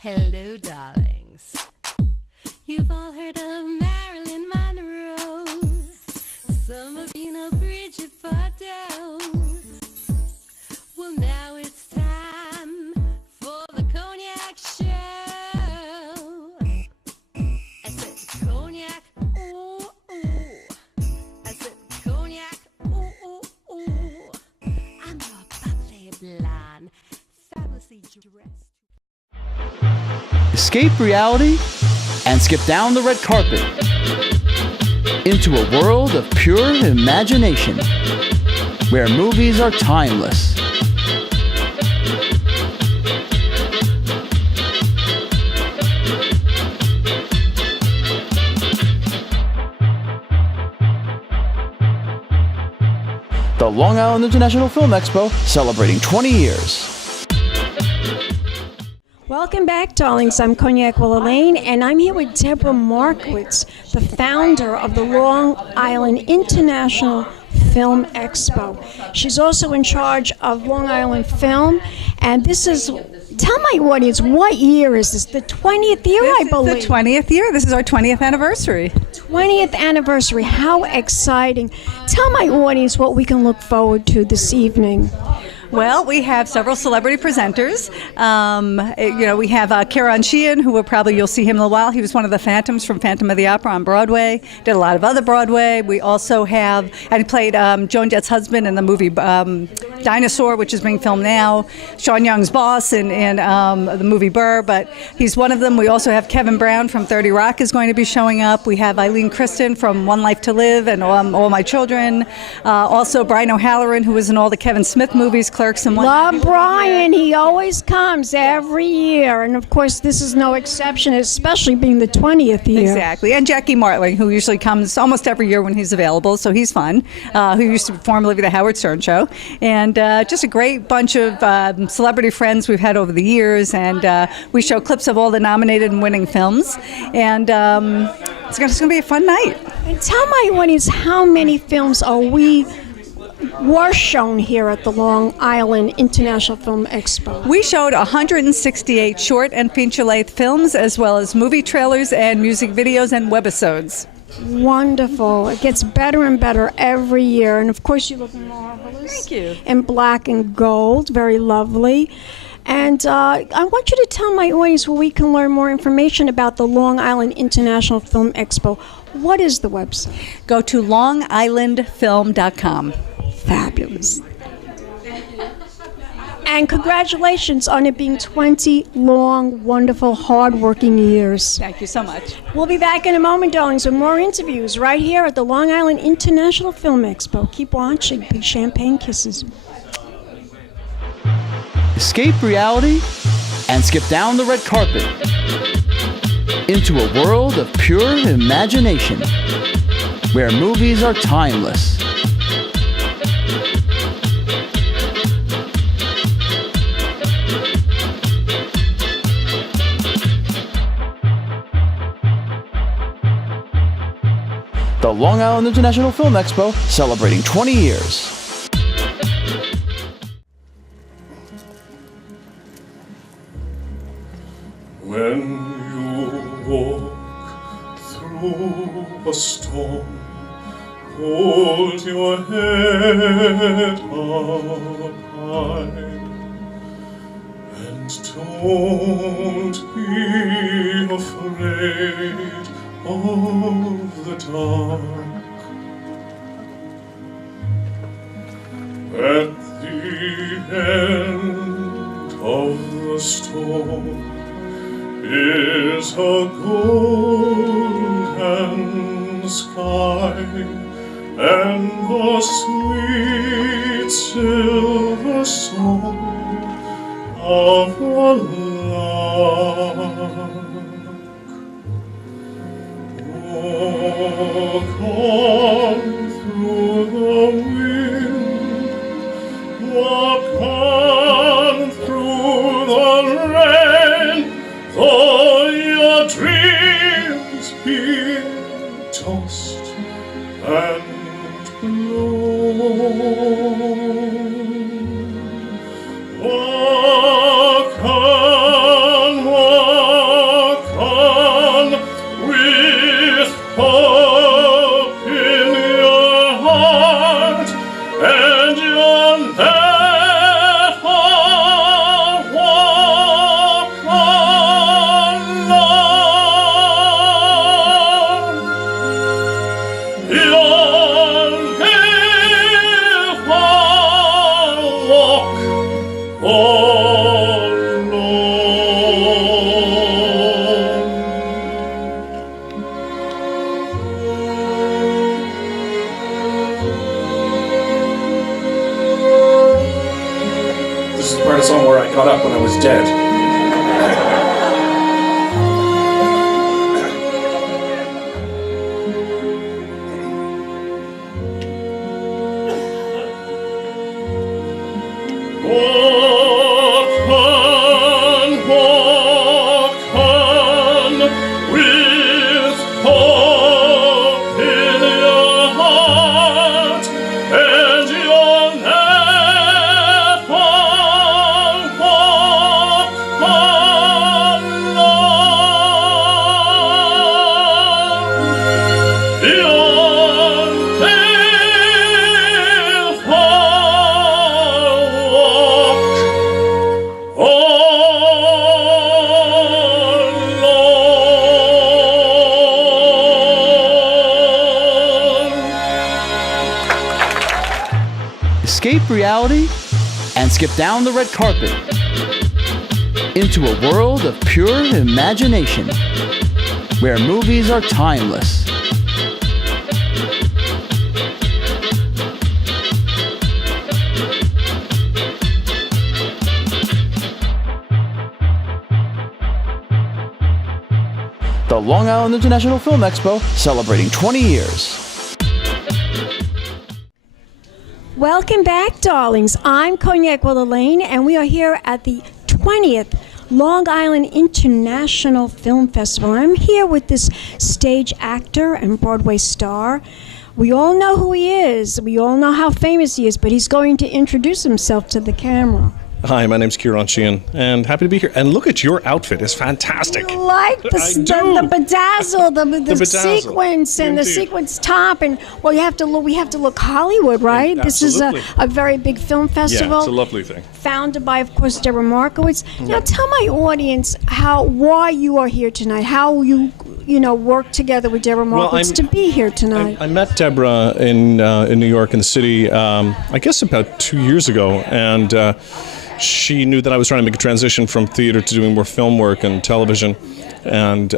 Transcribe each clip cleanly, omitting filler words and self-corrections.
Hello, darlings. You've all heard of Marilyn Monroe. Some of you know Bridget Bardot. Well, now it's time for the Cognac show. I said Cognac, ooh, ooh. I said Cognac, ooh, ooh, ooh. I'm your bubbly blonde, fabulously dressed. Escape reality and skip down the red carpet into a world of pure imagination where movies are timeless. The Long Island International Film Expo celebrating 20 years. Welcome back, darlings. I'm Cognac Wellerlane, and I'm here with Debra Markowitz, the founder of the Long Island International Film Expo. She's also in charge of Long Island Film, and this is, tell my audience, what year is this? The 20th year, I believe. This is the 20th year. This is our 20th anniversary. 20th anniversary. How exciting. Tell my audience what we can look forward to this evening. Well, we have several celebrity presenters. We have Ciaran Sheehan, who you'll see him in a while. He was one of the Phantoms from Phantom of the Opera on Broadway. Did a lot of other Broadway. We also have, and he played Joan Jett's husband in the movie Dinosaur, which is being filmed now. Sean Young's boss in the movie Burr, but he's one of them. We also have Kevin Brown from 30 Rock is going to be showing up. We have Eileen Kristen from One Life to Live and All My Children. Also Brian O'Halloran, who was in all the Kevin Smith movies, Clerks and Love Brian. He always comes every year. And of course, this is no exception, especially being the 20th year. Exactly. And Jackie Martling, who usually comes almost every year when he's available, so he's fun, who used to formerly be the Howard Stern Show. And just a great bunch of celebrity friends we've had over the years. And we show clips of all the nominated and winning films. And it's going to be a fun night. And tell my audience, how many films were shown here at the Long Island International Film Expo? We showed 168 short and feature-length films, as well as movie trailers and music videos and webisodes. Wonderful. It gets better and better every year. And of course, you look marvelous. Thank you. In black and gold. Very lovely. And I want you to tell my audience where we can learn more information about the Long Island International Film Expo. What is the website? Go to longislandfilm.com. Fabulous. And congratulations on it being 20 long, wonderful, hard-working years. Thank you so much. We'll be back in a moment, darlings, with more interviews right here at the Long Island International Film Expo. Keep watching. Big champagne kisses. Escape reality and skip down the red carpet into a world of pure imagination where movies are timeless. The Long Island International Film Expo celebrating 20 years. When you walk through a storm, hold your head up high, and don't be afraid of the dark. At the end of the storm is a golden sky and the sweet silver song of a lark. Walk on through the wind, walk on through the rain, though your dreams be tossed and blown. Walk on, walk dead. Walk on with hope in your heart, and you'll never walk alone. You'll never walk Escape reality and skip down the red carpet into a world of pure imagination where movies are timeless. The Long Island International Film Expo celebrating 20 years. Welcome back, darlings. I'm Cognac Wellerlane, and we are here at the 20th Long Island International Film Festival. I'm here with this stage actor and Broadway star. We all know who he is. We all know how famous he is, but he's going to introduce himself to the camera. Hi, my name's Ciaran, and happy to be here. And look at your outfit; it's fantastic. Like the bedazzle, the bedazzle. sequence, and the Indeed. sequence top, and well, you have to look. We have to look Hollywood, right? This is Absolutely. a very big film festival. Yeah, it's a lovely thing. Founded by, of course, Debra Markowitz. Now, tell my audience why you are here tonight. How you work together with Debra Markowitz to be here tonight. I met Debra in New York in the city, I guess about 2 years ago, and she knew that I was trying to make a transition from theater to doing more film work and television, and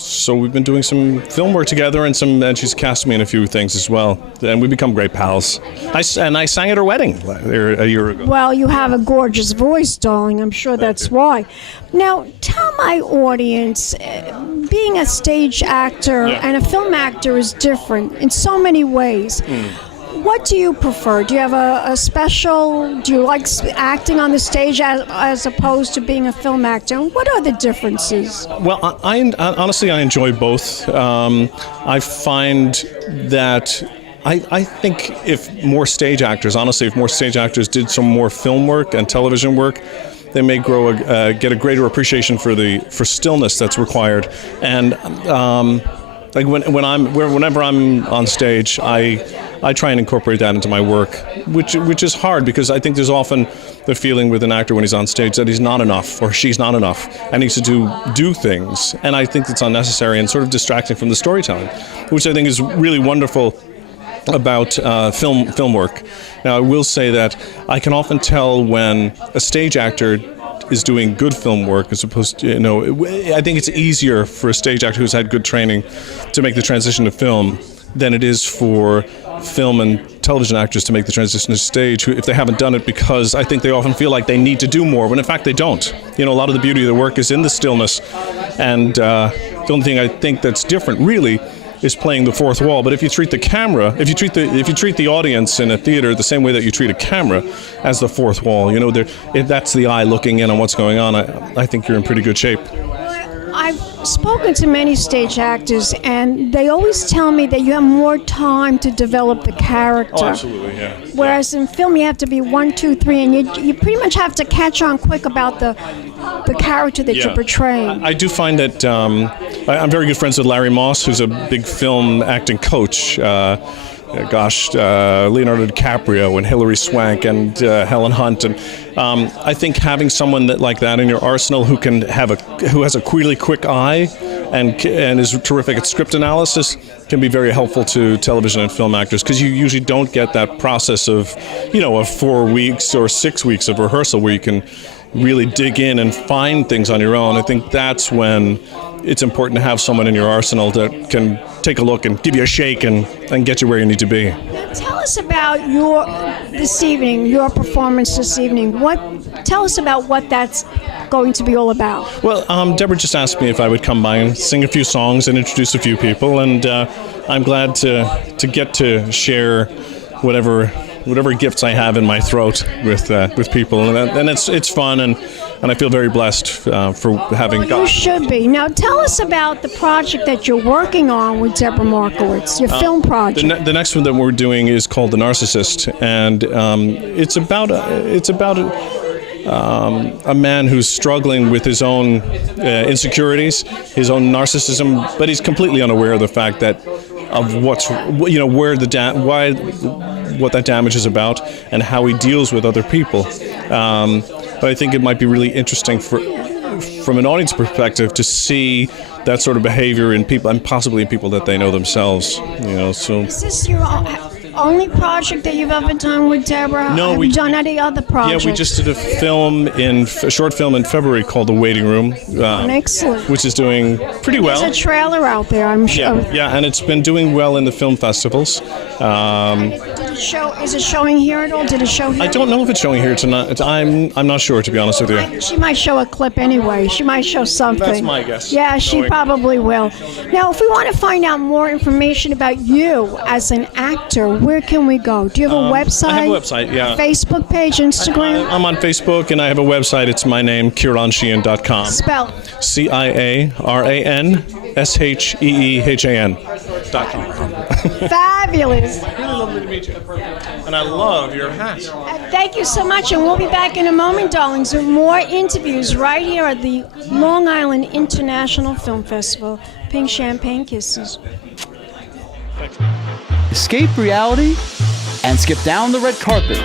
so we've been doing some film work together, and she's cast me in a few things as well, and we've become great pals. I sang at her wedding a year ago. Well, you have a gorgeous voice, darling. I'm sure that's why. Now, tell my audience, being a stage actor and a film actor is different in so many ways. What do you prefer? Do you have a special, do you like acting on the stage as opposed to being a film actor? And what are the differences? Well, I honestly, I enjoy both. I find that I think if more stage actors did some more film work and television work, they may get a greater appreciation for stillness that's required. And like whenever I'm on stage, I try and incorporate that into my work, which is hard because I think there's often the feeling with an actor when he's on stage that he's not enough or she's not enough and needs to do things, and I think it's unnecessary and sort of distracting from the storytelling, which I think is really wonderful about film work. Now, I will say that I can often tell when a stage actor is doing good film work as opposed to, I think it's easier for a stage actor who's had good training to make the transition to film than it is for film and television actors to make the transition to stage if they haven't done it, because I think they often feel like they need to do more when in fact they don't. A lot of the beauty of the work is in the stillness, and the only thing I think that's different really is playing the fourth wall. But if you treat the camera, if you treat the audience in a theater the same way that you treat a camera as the fourth wall, that's the eye looking in on what's going on, I think you're in pretty good shape. I've spoken to many stage actors, and they always tell me that you have more time to develop the character. Oh, absolutely, yeah. Whereas in film, you have to be 1, 2, 3, and you pretty much have to catch on quick about the character that you're portraying. I do find that I'm very good friends with Larry Moss, who's a big film acting coach. Leonardo DiCaprio and Hilary Swank and Helen Hunt, and I think having someone like that in your arsenal who has a really quick eye and is terrific at script analysis can be very helpful to television and film actors, because you usually don't get that process of 4 weeks or 6 weeks of rehearsal where you can really dig in and find things on your own. I think that's when it's important to have someone in your arsenal that can take a look and give you a shake and get you where you need to be. Now, tell us about your performance this evening. Tell us about what that's going to be all about? Well, Debra just asked me if I would come by and sing a few songs and introduce a few people, and I'm glad to get to share whatever gifts I have in my throat with people, and it's fun, and I feel very blessed for having. You should be. Now tell us about the project that you're working on with Debra Markowitz, your film project. The next one that we're doing is called The Narcissist, and it's about a man who's struggling with his own insecurities, his own narcissism, but he's completely unaware of the fact that of what that damage is about and how he deals with other people. But I think it might be really interesting from an audience perspective to see that sort of behavior in people, and possibly in people that they know themselves. So. Is this your only project that you've ever done with Debra? No, Have you done any other projects? Yeah, we just did a short film in February called The Waiting Room, excellent. which is doing pretty well. There's a trailer out there, I'm sure. Yeah, and it's been doing well in the film festivals. Is it showing here at all? Did it show here? I don't know if it's showing here tonight. I'm not sure, to be honest with you. She might show a clip anyway. She might show something. That's my guess. Yeah, she probably will. Now, if we want to find out more information about you as an actor, where can we go? Do you have a website? I have a website, yeah. Facebook page, Instagram? I'm on Facebook, and I have a website. It's my name, CiaranSheehan.com. Spell. CiaranSheehan.com. Fabulous. Really lovely to meet you. And I love your hat. Thank you so much, and we'll be back in a moment, darlings, with more interviews right here at the Long Island International Film Festival. Pink Champagne Kisses. Escape reality and skip down the red carpet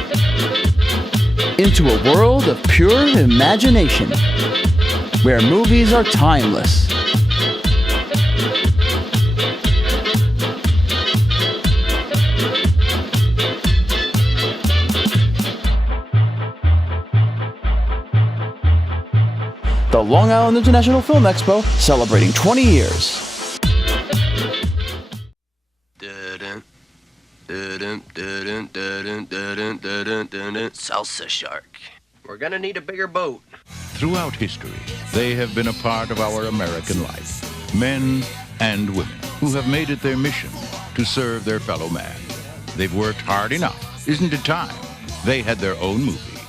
into a world of pure imagination where movies are timeless. The Long Island International Film Expo, celebrating 20 years. Salsa shark. We're gonna need a bigger boat. Throughout history, they have been a part of our American life. Men and women who have made it their mission to serve their fellow man. They've worked hard enough. Isn't it time they had their own movie?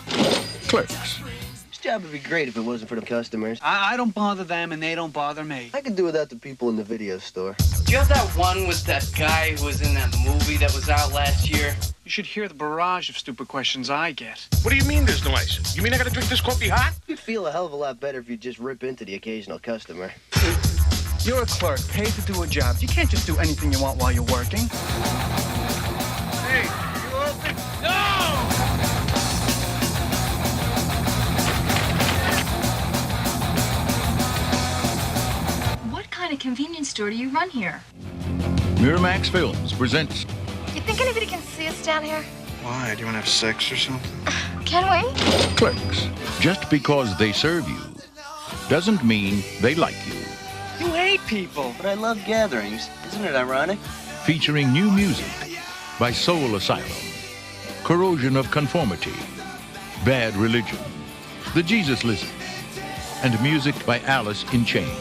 Clerks. This job would be great if it wasn't for the customers. I don't bother them and they don't bother me. I could do without the people in the video store. Do you have that one with that guy who was in that movie that was out last year? You should hear the barrage of stupid questions I get. What do you mean there's no ice? You mean I gotta drink this coffee hot? You'd feel a hell of a lot better if you just rip into the occasional customer. You're a clerk, paid to do a job. You can't just do anything you want while you're working. Hey, you open? No! What kind of convenience store do you run here? Miramax Films presents. You think anybody can see us down here? Why? Do you want to have sex or something? Can we? Clerks. Just because they serve you doesn't mean they like you. You hate people. But I love gatherings. Isn't it ironic? Featuring new music by Soul Asylum, Corrosion of Conformity, Bad Religion, The Jesus Lizard, and music by Alice in Chains.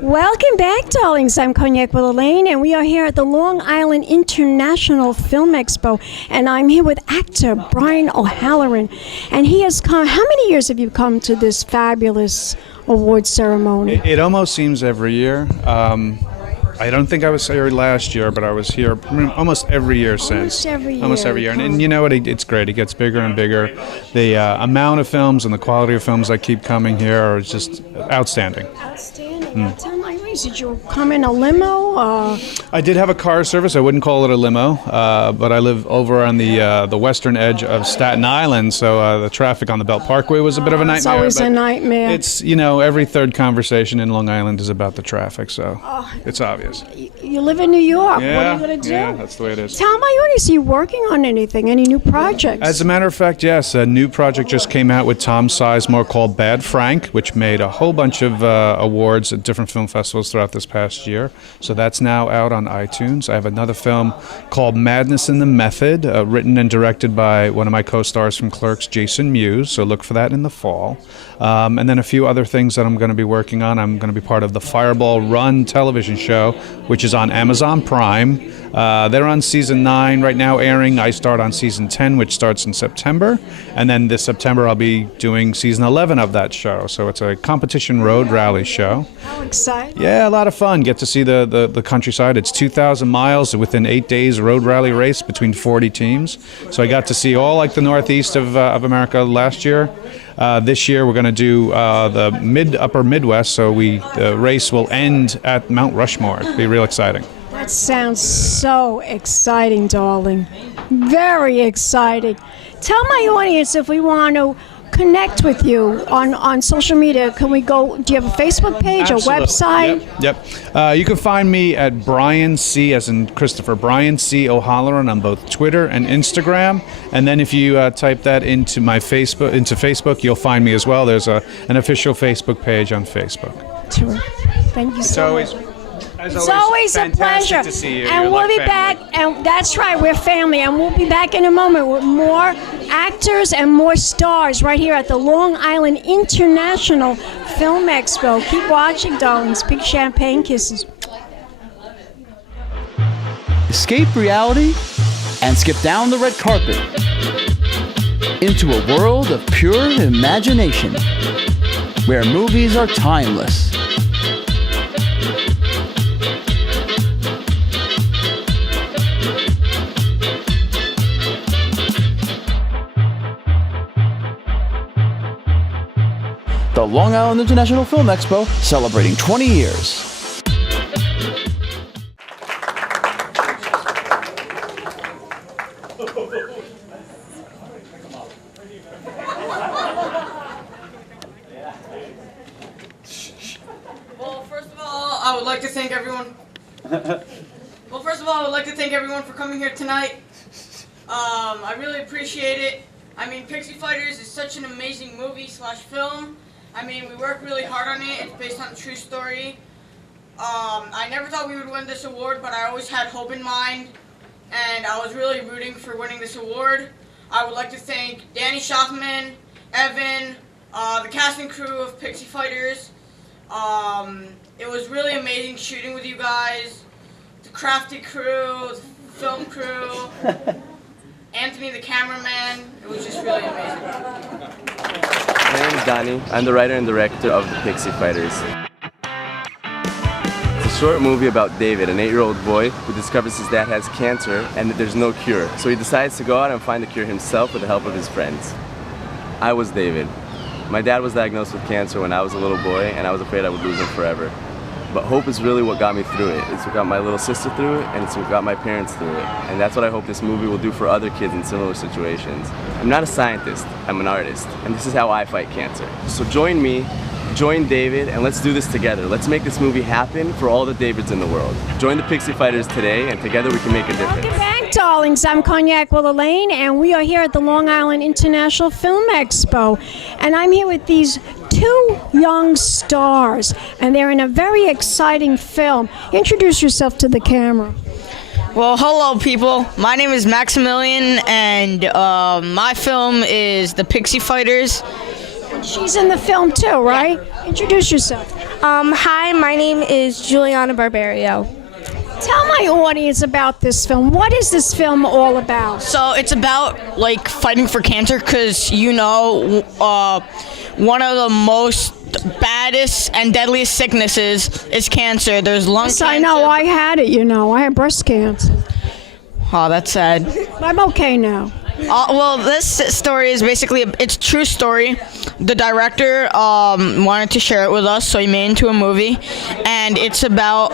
Welcome back, darlings. I'm Cognac Wellerlane, and we are here at the Long Island International Film Expo, and I'm here with actor Brian O'Halloran, and he has come. How many years have you come to this fabulous award ceremony? It almost seems every year. I don't think I was here last year, but I was here almost every year since. Almost every year. And you know what? It's great. It gets bigger and bigger. The amount of films and the quality of films that keep coming here are just outstanding. Outstanding. Tell me, Ioni's? Did you come in a limo? I did have a car service. I wouldn't call it a limo, but I live over on the western edge of Staten Island, so the traffic on the Belt Parkway was a bit of a nightmare. It's always a nightmare. It's, every third conversation in Long Island is about the traffic, so it's obvious. You live in New York. Yeah, what are you going to do? Yeah, that's the way it is. Tell my audience, are you working on anything? Any new projects? As a matter of fact, yes. A new project just came out with Tom Sizemore called Bad Frank, which made a whole bunch of awards at different film festivals throughout this past year. So that's now out on iTunes. I have another film called Madness in the Method, written and directed by one of my co-stars from Clerks, Jason Mewes. So look for that in the fall. And then a few other things that I'm going to be working on. I'm going to be part of the Fireball Run television show, which is on Amazon Prime. They're on season 9 right now airing. I start on season 10, which starts in September. And then this September I'll be doing season 11 of that show. So it's a competition road rally show. How exciting. Yeah, a lot of fun. Get to see the countryside. It's 2,000 miles within 8 days road rally race between 40 teams. So I got to see all like the northeast of America last year. This year we're going to do the upper Midwest, so the race will end at Mount Rushmore. It'll be real exciting. That sounds so exciting, darling. Very exciting. Tell my audience if we want to connect with you on social media. Can we go? Do you have a Facebook page, Absolutely. a website? Yep. You can find me at Brian C. as in Christopher, Brian C. O'Halloran on both Twitter and Instagram. And then if you type that into Facebook, you'll find me as well. There's an official Facebook page on Facebook. Sure. Thank you so much. It's always a pleasure. To see you. And we'll be back, and that's right, we're family, and we'll be back in a moment with more actors and more stars right here at the Long Island International Film Expo. Keep watching, darlings. Big champagne kisses. Escape reality and skip down the red carpet into a world of pure imagination where movies are timeless. The Long Island International Film Expo, celebrating 20 years. Well, first of all, I would like to thank everyone. For coming here tonight. I really appreciate it. I mean, Pixie Fighters is such an amazing movie/film. I mean, we worked really hard on it. It's based on a true story. I never thought we would win this award, but I always had hope in mind, and I was really rooting for winning this award. I would like to thank Danny Schaffman, Evan, the cast and crew of Pixie Fighters. It was really amazing shooting with you guys, the crafty crew, the film crew, Anthony the cameraman. It was just really amazing. My name is Donnie. I'm the writer and director of the Pixie Fighters. It's a short movie about David, an 8-year-old boy who discovers his dad has cancer and that there's no cure. So he decides to go out and find the cure himself with the help of his friends. I was David. My dad was diagnosed with cancer when I was a little boy, and I was afraid I would lose him forever. But hope is really what got me through it. It's what got my little sister through it, and it's what got my parents through it. And that's what I hope this movie will do for other kids in similar situations. I'm not a scientist, I'm an artist, and this is how I fight cancer. So join me, join David, and let's do this together. Let's make this movie happen for all the Davids in the world. Join the Pixie Fighters today, and together we can make a difference. Welcome back, darlings. I'm Cognac Wellerlane, and we are here at the Long Island International Film Expo. And I'm here with these two young stars, and they're in a very exciting film. Introduce yourself to the camera. Well, hello, people. My name is Maximillian, and my film is The Pixie Fighters. She's in the film too, right? Yeah. Introduce yourself. Hi, my name is Juliana Barbario. Tell my audience about this film. What is this film all about? So it's about like fighting for cancer, because one of the most baddest and deadliest sicknesses is cancer. There's lung cancer. I know. I had it. I had breast cancer. Oh, that's sad. I'm okay now. Well, this story is basically it's a true story the director wanted to share it with us, so he made it into a movie, and it's about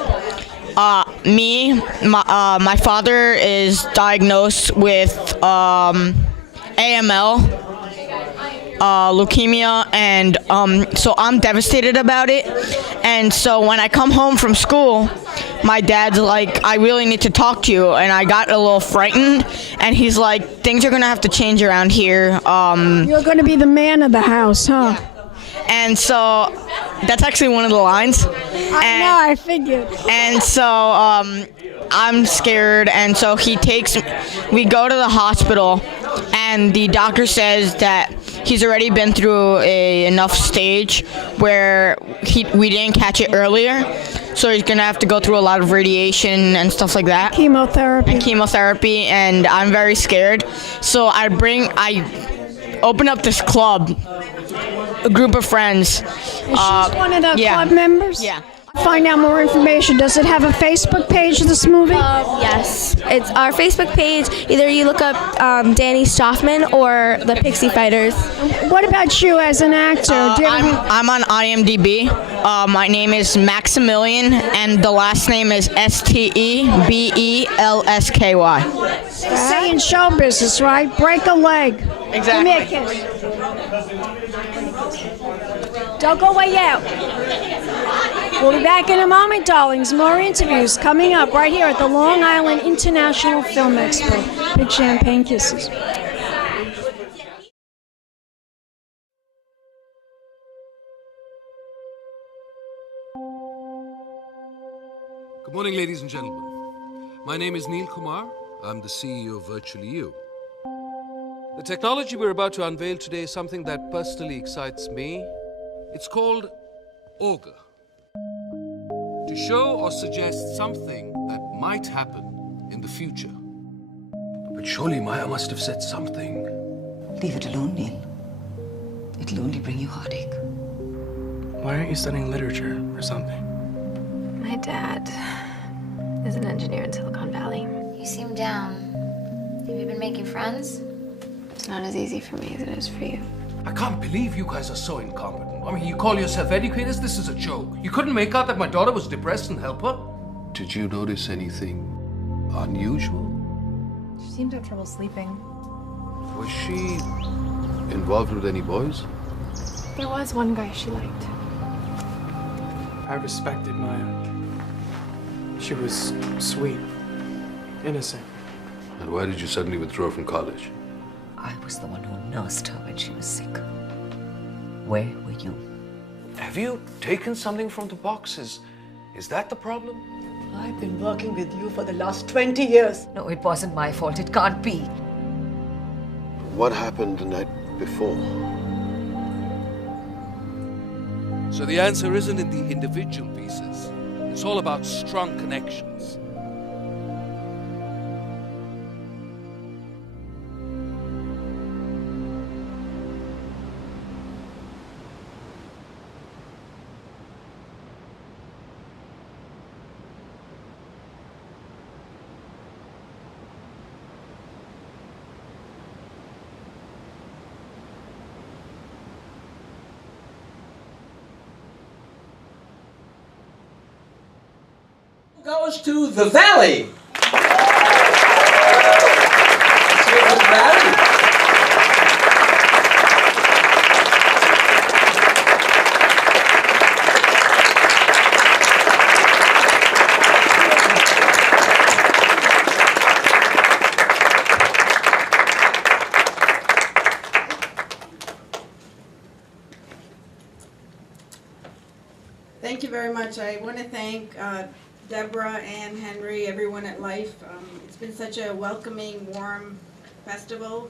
me. My father is diagnosed with AML, leukemia, and so I'm devastated about it. And so when I come home from school, my dad's like, I really need to talk to you, and I got a little frightened, and he's like, things are gonna have to change around here. You're gonna be the man of the house, huh? And so that's actually one of the lines. I figured. And so I'm scared, and so we go to the hospital, and the doctor says that he's already been through enough stage where we didn't catch it earlier, so he's gonna have to go through a lot of radiation and stuff like that. Chemotherapy. And I'm very scared. So I open up this club, a group of friends. She's one of the club members? Yeah. Find out more information. Does it have a Facebook page of this movie? Yes. It's our Facebook page. Either you look up Danny Stoffman or the Pixie Fighters. What about you as an actor? I'm on IMDb. My name is Maximillian, and the last name is Stebelsky. Say in show business, right? Break a leg. Exactly. Give me a kiss. Don't go away yet. We'll be back in a moment, darlings. More interviews coming up right here at the Long Island International Film Expo. Big champagne kisses. Good morning, ladies and gentlemen. My name is Neil Kumar. I'm the CEO of Virtually You. The technology we're about to unveil today is something that personally excites me. It's called Augur. To show or suggest something that might happen in the future. But surely Maya must have said something. Leave it alone, Neil. It'll only bring you heartache. Why aren't you studying literature or something? My dad is an engineer in Silicon Valley. You seem down. Have you been making friends? It's not as easy for me as it is for you. I can't believe you guys are so incompetent. I mean, you call yourself educators? This is a joke. You couldn't make out that my daughter was depressed and help her? Did you notice anything unusual? She seemed to have trouble sleeping. Was she involved with any boys? There was one guy she liked. I respected Maya. She was sweet, innocent. And why did you suddenly withdraw from college? I was the one who nursed her when she was sick. Where were you? Have you taken something from the boxes? Is that the problem? I've been working with you for the last 20 years. No, it wasn't my fault. It can't be. What happened the night before? So the answer isn't in the individual pieces. It's all about strong connections. Goes to the Valley. Let's hear the Valley. Thank you very much. I want to thank Debra and Henry, everyone at Life. It's been such a welcoming, warm festival.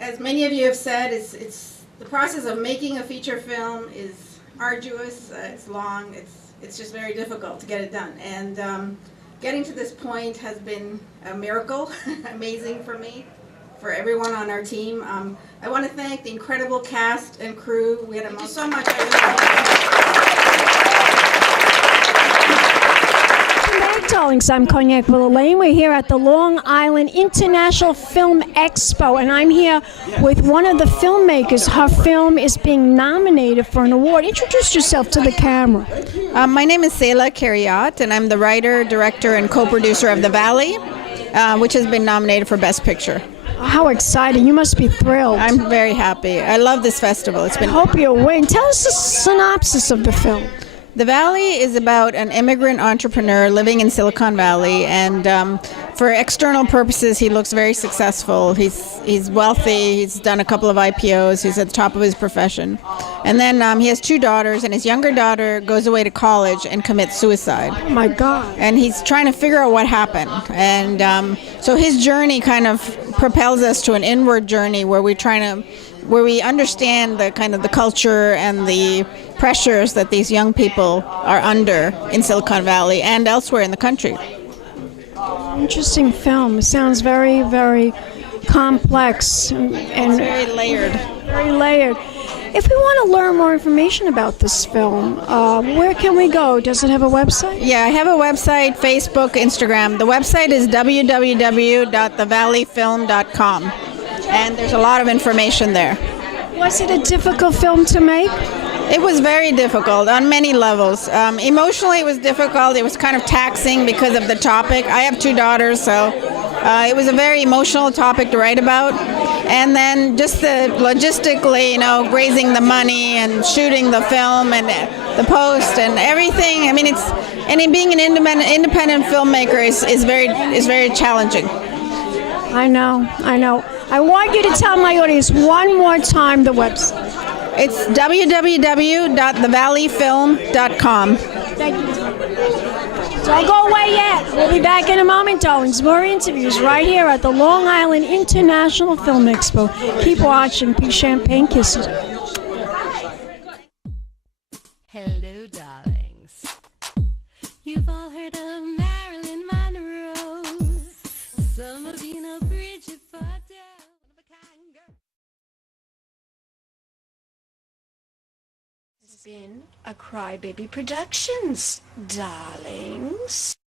As many of you have said, it's the process of making a feature film is arduous, it's long, it's just very difficult to get it done. And getting to this point has been a miracle, amazing for me, for everyone on our team. I want to thank the incredible cast and crew. We had thank you so much. darlings, I'm Cognac Wellerlane. We're here at the Long Island International Film Expo, and I'm here with one of the filmmakers. Her film is being nominated for an award. Introduce yourself to the camera. My name is Saila, Kariat, and I'm the writer, director, and co-producer of The Valley, which has been nominated for Best Picture. How exciting. You must be thrilled. I'm very happy. I love this festival. I hope you'll win. Tell us the synopsis of the film. The Valley is about an immigrant entrepreneur living in Silicon Valley, and for external purposes, he looks very successful. He's wealthy. He's done a couple of IPOs. He's at the top of his profession. And then he has two daughters, and his younger daughter goes away to college and commits suicide. Oh, my God. And he's trying to figure out what happened. And so his journey kind of propels us to an inward journey where we understand the kind of the culture and the pressures that these young people are under in Silicon Valley and elsewhere in the country. Interesting film. It sounds very, very complex and very layered. Very layered. If we want to learn more information about this film, where can we go? Does it have a website? Yeah, I have a website, Facebook, Instagram. The website is www.thevalleyfilm.com, and there's a lot of information there. Was it a difficult film to make? It was very difficult on many levels. Emotionally, it was difficult. It was kind of taxing because of the topic. I have two daughters, so it was a very emotional topic to write about. And then just the logistically, raising the money and shooting the film and the post and everything. I mean, being an independent filmmaker is very challenging. I know. I want you to tell my audience one more time the website. It's www.thevalleyfilm.com. Thank you. Don't go away yet. We'll be back in a moment, darlings. More interviews right here at the Long Island International Film Expo. Keep watching. Peace, champagne, kisses. Hello, darlings. You've all heard of Marilyn Monroe. Some of you know Bridget Fordell. This has been a Crybaby Productions, darlings.